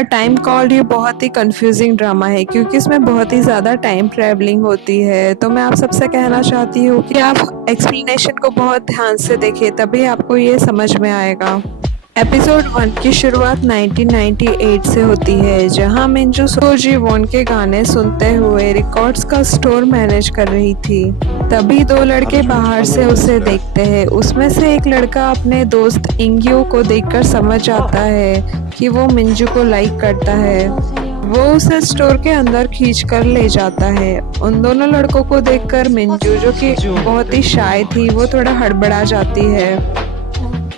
A time called ये बहुत ही confusing drama है क्योंकि इसमें बहुत ही ज़्यादा टाइम ट्रैवलिंग होती है। तो मैं आप सबसे कहना चाहती हूँ कि आप एक्सप्लेनेशन को बहुत ध्यान से देखें, तभी आपको ये समझ में आएगा। एपिसोड 1 की शुरुआत 1998 से होती है, जहां मिंजू सो जी वॉन के गाने सुनते हुए रिकॉर्ड्स का स्टोर मैनेज कर रही थी। तभी दो लड़के बाहर से उसे देखते हैं। उसमें से एक लड़का अपने दोस्त इंग्यो को देखकर समझ आता है कि वो मिंजू को लाइक करता है। वो उसे स्टोर के अंदर खींच कर ले जाता है। उन दोनों लड़कों को देखकर मिंजू, जो कि बहुत ही शाय थी, वो थोड़ा हड़बड़ा जाती है।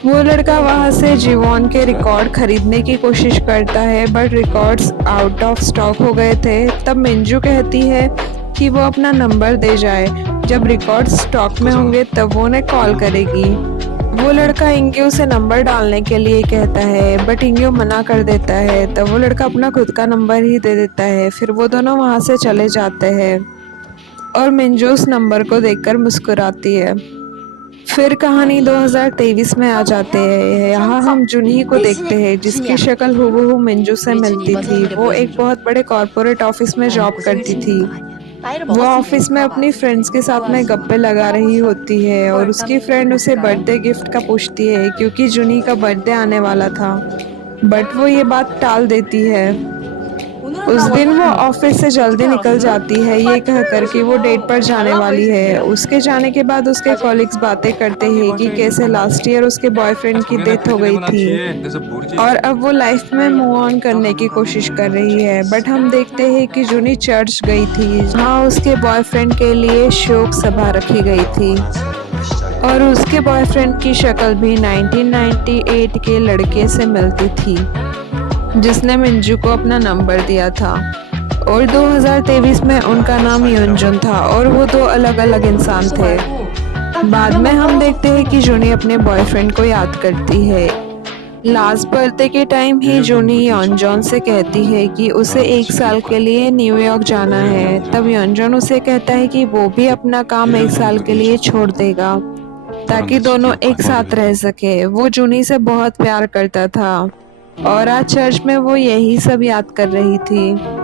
वो लड़का वहां से जीवॉन के रिकॉर्ड खरीदने की कोशिश करता है, but records out of stock हो गए थे। तब मिंजू कहती है कि वो अपना नंबर दे जाए, जब रिकॉर्ड्स स्टॉक में होंगे तब वो उन्हें कॉल करेगी। वो लड़का इंग्यो से नंबर डालने के लिए कहता है, बट इंग्यो मना कर देता है। तब वो लड़का अपना खुद का नंबर ही दे देता है। फिर वो दोनों वहां से चले जाते हैं और मिंजू उस नंबर को देखकर मुस्कुराती है। फिर कहानी 2023 में आ जाते हैं। यहाँ हम जुनही को देखते हैं, जिसकी शक्ल हूबहू मिंजू से मिलती थी। वो एक बहुत बड़े कॉर्पोरेट ऑफिस में जॉब करती थी। वो ऑफिस में अपनी फ्रेंड्स के साथ में गप्पे लगा रही होती है और उसकी फ्रेंड उसे बर्थडे गिफ्ट का पूछती है, क्योंकि जुनही का बर्थडे आने वाला था। बट वो ये बात टाल देती है। उस दिन वो ऑफिस से जल्दी निकल जाती है, ये कहकर कि वो डेट पर जाने वाली है। उसके जाने के बाद उसके कॉलिग्स बातें करते हैं कि कैसे लास्ट ईयर उसके बॉयफ्रेंड की 작년에 डेथ हो 그렇게 गई 되고 थी 났지. 그래서 모르지. और अब वो लाइफ में मूव ऑन करने की कोशिश कर रही है। बट हम देखते हैं कि जूनी चर्च गई थी, जहाँ उसके बॉयफ्रेंड के लिए शोक सभा रखी गई थी और उसके बॉयफ्रेंड की शक्ल भी 1998 के लड़के से मिलती थी, जिसने मिंजू को अपना नंबर दिया था। और 2023 में उनका नाम योनजुन था और वो दो अलग अलग इंसान थे। बाद में हम देखते हैं कि जूनी अपने बॉयफ्रेंड को याद करती है। लास्ट बर्थडे के टाइम ही जूनी योनजॉन से कहती है कि उसे 1 साल के लिए न्यूयॉर्क जाना है। तब योनजॉन उसे कहता है कि वो भी अपना काम 1 साल के लिए छोड़ देगा, ताकि दोनों एक साथ रह सके। वो जूनी से बहुत प्यार करता था और आज चर्च में वो यही सब याद कर रही थी।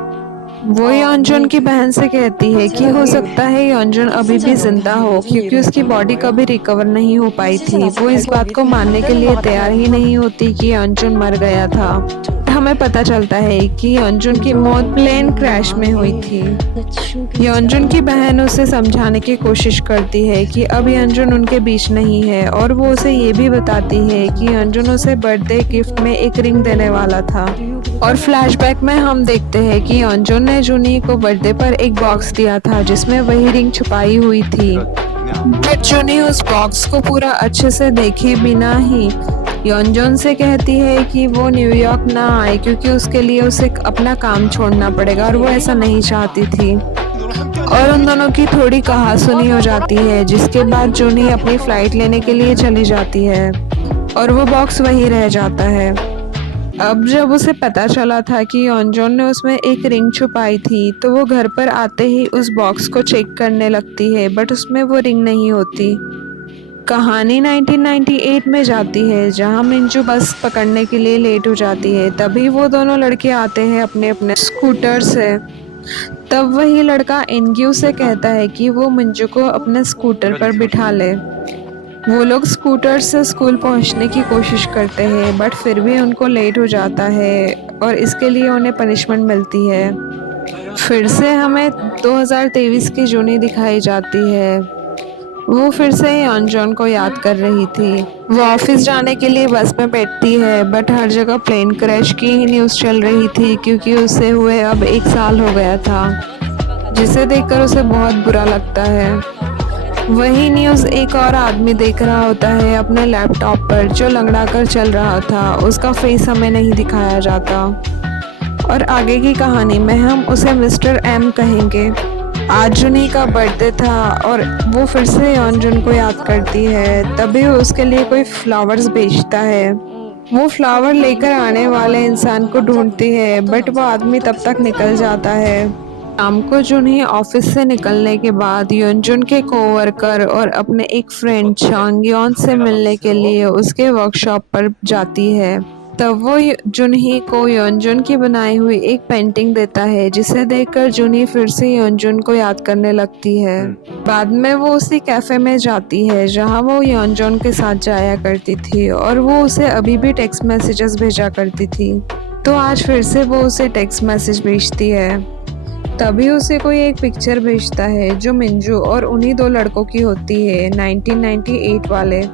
वो योनजुन की बहन से कहती है कि हो सकता है योनजुन अभी भी जिंदा हो, क्योंकि उसकी बॉडी कभी रिकवर नहीं हो पाई थी। वो इस बात को मानने के लिए तैयार ही नहीं होती कि योनजुन मर गया था। हमें पता चलता है कि योनजुन की मौत प्लेन क्रैश में हुई थी। योनजुन की बहन उसे समझाने की कोशिश करती है कि अब योनजुन उनके बीच नहीं है, और वो उसे ये भी बताती है कि योनजुन उसे बर्थडे गिफ्ट में एक रिंग देने वाला था। और फ्लैशबैक में हम देखते हैं कि योनजुन ने जूनी को बर्थडे पर एक बॉक्स दिया था, जिसमें वही रिंग छुपाई हुई थी। बट जूनी उस बॉक्स को पूरा अच्छे से देखे बिना ही योनजुन से कहती है कि वो न्यूयॉर्क ना आए, क्योंकि उसके लिए उसे अपना काम छोड़ना पड़ेगा और वो ऐसा नहीं चाहती थी। और उन दोनों की थोड़ी कहासुनी हो जाती है, जिसके बाद जूनी अपनी फ्लाइट लेने के लिए चली जाती है और वो बॉक्स वहीं रह जाता है। अब जब उसे पता चला था कि योनजॉन ने उसमें एक रिंग छुपाई थी, तो वो घर पर आते ही उस बॉक्स को चेक करने लगती है, बट उसमें वो रिंग नहीं होती। कहानी 1998 में जाती है, जहां मिंजू बस पकड़ने के लिए लेट हो जाती है। तभी वो दोनों लड़के आते हैं अपने अपने स्कूटर से। तब वही लड़का इनग्यू से कहता है कि वो मिंजू को अपने स्कूटर पर बिठा ले। वो लोग स्कूटर से स्कूल पहुंचने की कोशिश करते हैं, बट फिर भी उनको लेट हो जाता है और इसके लिए उन्हें पनिशमेंट मिलती है। फिर से हमें 2023 की जूनी दिखाई जाती है। वो फिर से योनजॉन को याद कर रही थी। वो ऑफिस जाने के लिए बस में बैठती है, बट हर जगह प्लेन क्रैश की ही न्यूज़ चल रही थी, क्योंकि उसे हुए अब 1 साल हो गया था, जिसे देखकर उसे बहुत बुरा लगता है। वही न्यूज़ एक और आदमी देख रहा होता है अपने लैपटॉप पर, जो लंगड़ा कर चल रहा था। उसका फेस हमें नहीं दिखाया जाता। और आगे की कहानी में हम उसे मिस्टर एम कहेंगे। आज जूनी का बर्थडे था और वो फिर से योनजुन को याद करती है। तभी वो उसके लिए कोई फ्लावर्स बेचता है। वो फ्लावर लेकर आने वाले इंसान को ढूंढती है, बट वो आदमी तब तक निकल जाता है। शाम को जूनी ऑफिस से निकलने के बाद योनजुन के कोवर्कर और अपने एक फ्रेंड चांगयोन से मिलने के लिए उसके वर्कशॉप पर जाती है। तब वो जुनही को योनजुन की बनाई हुई एक पेंटिंग देता है, जिसे देखकर जुनही फिर से योनजुन को याद करने लगती है। बाद में वो उसी कैफे में जाती है जहां वो योनजुन के साथ जाया करती थी और वो उसे अभी भी टेक्स्ट मैसेजेस भेजा करती थी। तो आज फिर से वो उसे टेक्स्ट मैसेज भेजती है। तभी उसे कोई एक पिक्चर भेजता है जो मिंजू और उन्हीं दो लड़कों की होती है, 1998 वाले।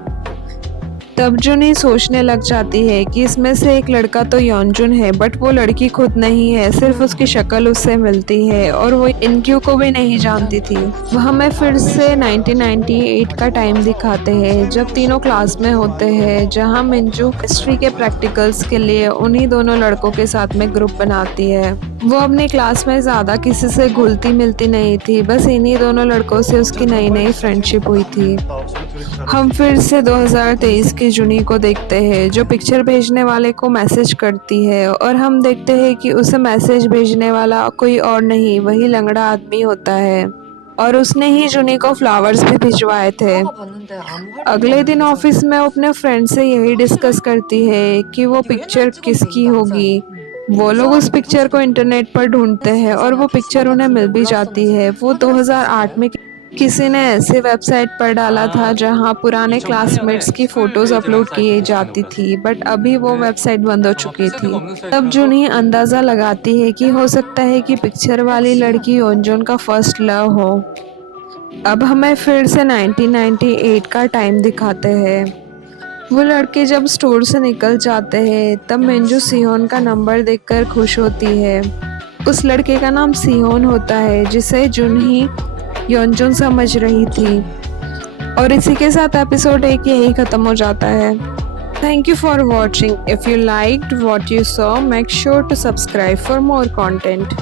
तब जुनही सोचने लग जाती है कि इसमें से एक लड़का तो योनजुन है, बट वो लड़की खुद नहीं है, सिर्फ उसकी शक्ल उससे मिलती है और वो इनक्यू को भी नहीं जानती थी। वह हमें फिर से 1998 का टाइम दिखाते हैं जब तीनों क्लास में होते हैं, जहां मिंजू हिस्ट्री के प्रैक्टिकल्स के लिए उन्हीं दोनों लड़कों के साथ में ग्रुप बनाती है। वो अपनी क्लास में ज़्यादा किसी से घुलती मिलती नहीं थी, बस इन्हीं दोनों लड़कों से उसकी नई नई फ्रेंडशिप हुई थी। हम फिर से 2023 की जुनी को देखते हैं जो पिक्चर भेजने वाले को मैसेज करती है और हम देखते हैं कि उसे मैसेज भेजने वाला कोई और नहीं, वही लंगड़ा आदमी होता है और उसने ही जुनी को फ्लावर्स भी भिजवाए थे। अगले दिन ऑफिस में वो अपने फ्रेंड से यही डिस्कस करती है कि वो पिक्चर किसकी होगी। वो लोग उस पिक्चर को इंटरनेट पर ढूंढते हैं और वो पिक्चर उन्हें मिल भी जाती है। वो 2008 में किसी ने ऐसे वेबसाइट पर डाला था जहां पुराने क्लासमेट्स की फोटोज अपलोड की जाती थी, बट अभी वो वेबसाइट बंद हो चुकी थी। तब जुनही अंदाज़ा लगाती है कि हो सकता है कि पिक्चर वाली लड़की योनजुन का फर्स्ट लव हो। अब हमें फिर से 1998 का टाइम दिखाते हैं। वो लड़के जब स्टोर से निकल जाते हैं तब मिंजू सिहोन का नंबर देखकर खुश होती है। उस लड़के का नाम सिहोन होता है जिसे जुनही योनजुन समझ रही थी। और इसी के साथ एपिसोड 1 यही खत्म हो जाता है। Thank you for watching. If you liked what you saw, make sure to subscribe for more content.